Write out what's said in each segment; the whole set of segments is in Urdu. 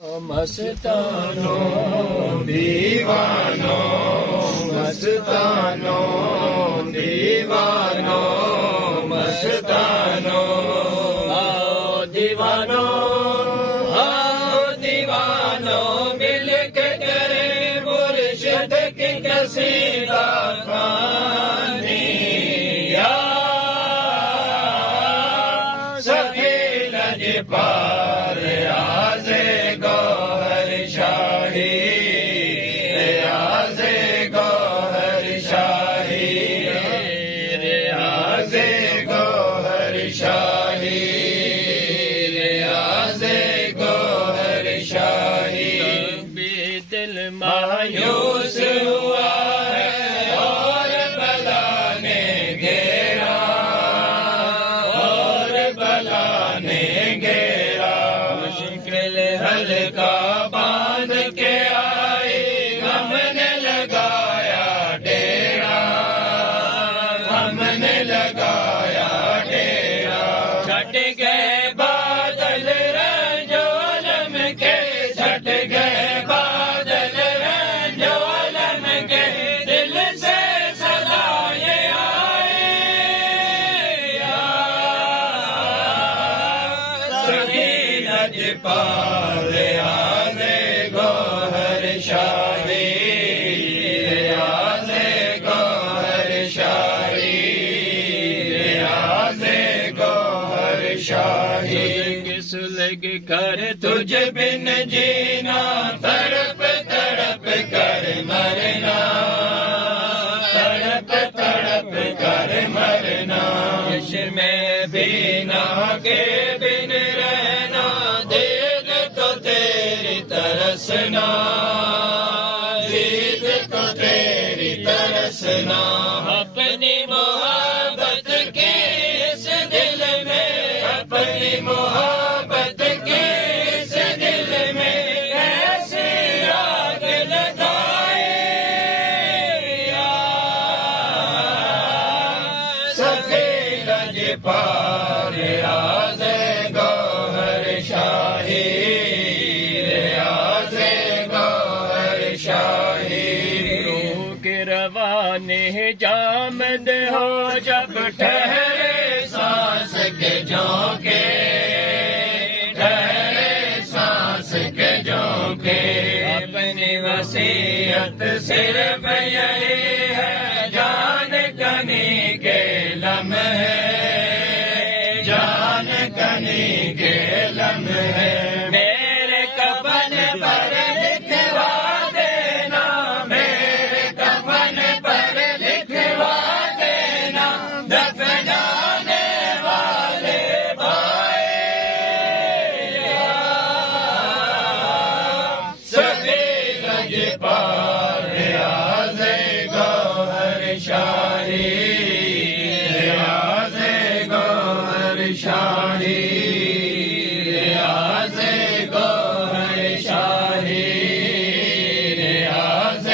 مستانو دیوانو مستانو دیوانو مستانو آؤ دیوانو مل کے کرے مرشد کی قصیدہ خوانی یا سخی لجپال ریاض گوہر شاہی ریاض گوہر شاہی ریاض گوہر شاہی ریاض گوہر شاہی بھی دل مایوس ہوا ہے اور بلا نے گھیرا اور بلا نے گھیرا مشکل حل کا باندھ کے آئی ہم نے لگایا ڈیرا ہم نے لگایا ڈیرا چھٹ گئے بادل رنجولم کے چھٹ گئے بادل رنجولم کے دل سے صدائے آئے سخی لجپال ریاض گوہر شاہی ریاض گوہر شاہی ریاض گوہر شاہی کس لگ کر تجھ بن جینا تڑپ تڑپ کر مرنا تڑپ تڑپ کر مرنا چشم بینا کے بن رہنا دید تو تیری ترسنا دید تو تیری ترسنا اپنی محبت کے اس دل میں اپنی محبت کے اس دل میں ایسی آگ لگائے سخی لجپال ریاض گوہر شاہی ریاض گوہر شاہی روح کے روانے جامد ہو جب ٹھہرے سانس کے جھونکے ٹھہرے سانس کے جھونکے اپنی وصیت صرف یہی ہے جان کنی کے لمحے جان کنی کے لمحے میرے کفن پر لکھوا دینا میرے کفن پر لکھوا دینا دفنانے والے بھائی سخی لجپال ریاض گوہر شاہی ریاض گوہر شاہی ریاض گوہر شاہی ریاض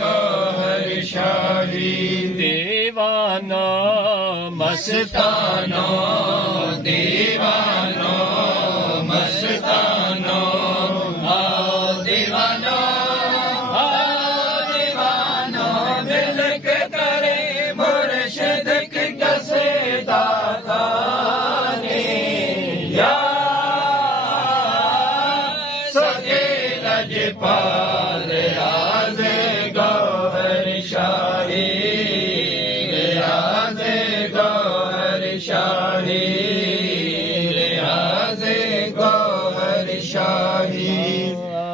گوہر شاہی دیوانو مستانو دیوانو مستانو آؤ دیوانو مل کے کرے مرشد کی قصیدہ خوانی یا سخی لجپال ریاض گوہر شاہی ریاض گوہر شاہی ریاض گوہر شاہی لا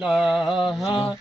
الہ